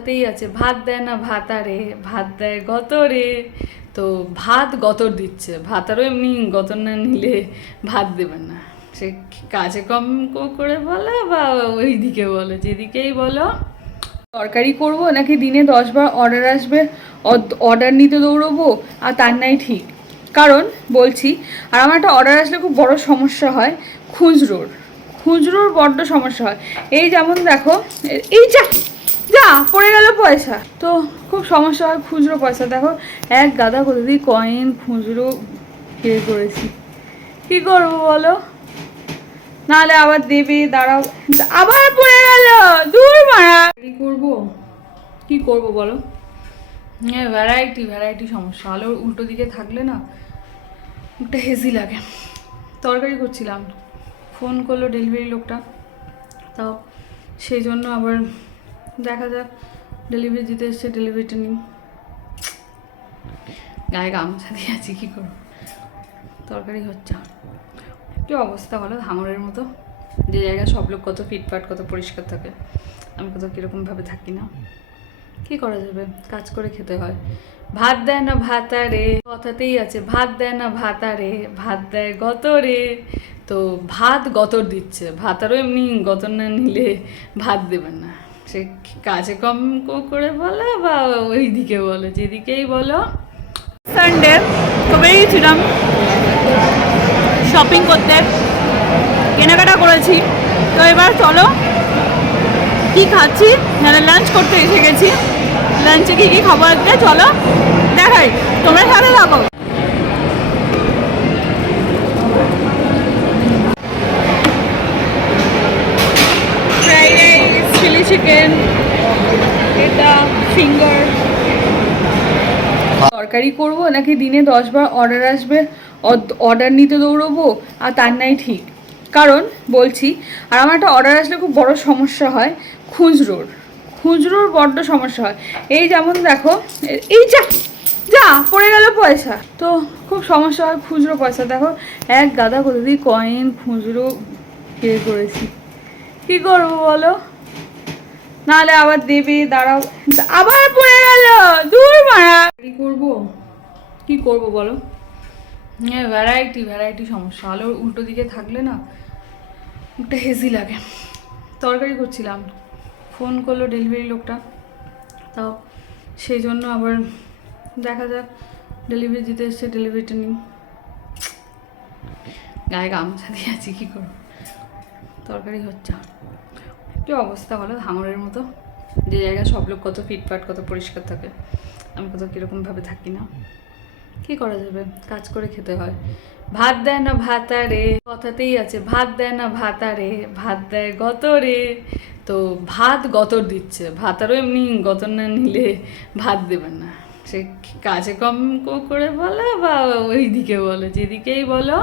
কথাতেই আছে, ভাত দেয় না ভাতারে, ভাত দেয় গত রে তো ভাত গতর দিচ্ছে, ভাতারও এমনি গতর না নিলে ভাত দেবেন না। সে কাজে কম করে বলো বা ওই দিকে বলো, যেদিকেই বলো। তরকারি করব নাকি দিনে দশবার অর্ডার আসবে অর্ডার নিতে দৌড়বো? আর তার নাই ঠিক। কারণ বলছি, আর আমার একটা অর্ডার আসলে খুব বড় সমস্যা হয়, খুচরোর। খুচরোর বড্ড সমস্যা হয়। এই যেমন দেখো, এই যা পড়ে গেল পয়সা। তো খুব সমস্যা হয় খুচরো পয়সা। দেখো, এক গাদা করে দিই কয়েন খুচরো বের করেছি। কি করব বলো? নাহলে আবার দেবে, দাঁড়াও। আবার পড়ে গেল! দূর মারা! কি করব? কি করব বলো? হ্যাঁ ভ্যারাইটি ভ্যারাইটি সমস্যা। আলোর উল্টো দিকে থাকলে না একটা হেজি লাগে। তরকারি করছিলাম। ফোন করল ডেলিভারি লোকটা। তাও সেই জন্য আবার দেখা যাক ডেলিভারি দিতে এসছে ডেলিভারিটা নিই গায়ে গামছা দিয়ে আছি, কী করব? তরকারি হচ্ছে কি অবস্থা বলো? হাঙরের মতো। যে জায়গায় সব লোক কত ফিটফাট, কত পরিষ্কার থাকে। আমি কত কীরকমভাবে থাকি না। কি করা যাবে? কাজ করে খেতে হয়। ভাত দেয় না ভাতারে, কথাতেই আছে, ভাত দেয় না ভাতারে, ভাত দেয় গত রে তো ভাত গতর দিচ্ছে, ভাতারও এমনি গতর না নিলে ভাত দেবেন না। সে কাজে কম করে বলো বা ওই দিকে বলো, যেদিকেই বলো। সানডে তো বেরিয়েছিলাম শপিং করতে। কেনাকাটা করেছি। তো এবার চলো, কি খাচ্ছি? মানে লাঞ্চ করতে এসে গেছি। লাঞ্চে কি কি খাবার আজকে? চলো, দেখাই। তোমরা সাথে থাকো। চিকেন এটা ফিঙ্গার তরকারি করব নাকি দিনে দশবার অর্ডার আসবে? অর্ডার নিতে দৌড়বো? আর তার নাই ঠিক। কারণ বলছি, আর আমার একটা অর্ডার আসলে খুব বড় সমস্যা হয়, খুচরোর। খুচরোর বড্ড সমস্যা হয়। এই যেমন দেখো এই যা যা, পড়ে গেল পয়সা। তো খুব সমস্যা হয় খুচরো পয়সা। দেখো, এক গাদা করে দিই কয়েন খুচরো বের করেছি। কি করব বলো? নাহলে আবার দেবে দাঁড়াও। আবার পড়ে গেল দূর মারা। কি করব? কি করব বলো? হ্যাঁ ভ্যারাইটি ভ্যারাইটি সমস্যা। আলোর উল্টো দিকে থাকলে না একটা হেজি লাগে। তরকারি করছিলাম। ফোন করল ডেলিভারি লোকটা। তাও সেই জন্য আবার দেখা যাক ডেলিভারি দিতে এসছে ডেলিভারিটা নিই। গায়ে গামছা দিয়ে আছি কী করব? তরকারি হচ্ছে। কি অবস্থা বলো হাঙরের মতো। যে জায়গায় সব লোক কত ফিটফাট, কত পরিষ্কার থাকে। আমি কত কীরকমভাবে থাকি না। কি করা যাবে? কাজ করে খেতে হয়। ভাত দেয় না ভাতারে, কথাতেই আছে, ভাত দেয় না ভাতারে, ভাত দেয় গত রে তো ভাত গতর দিচ্ছে ভাতারও এমনি গতর না নিলে ভাত দেবেন না। সে কাজে কম করে বলো বা ওই দিকে বলো? যেদিকেই বলো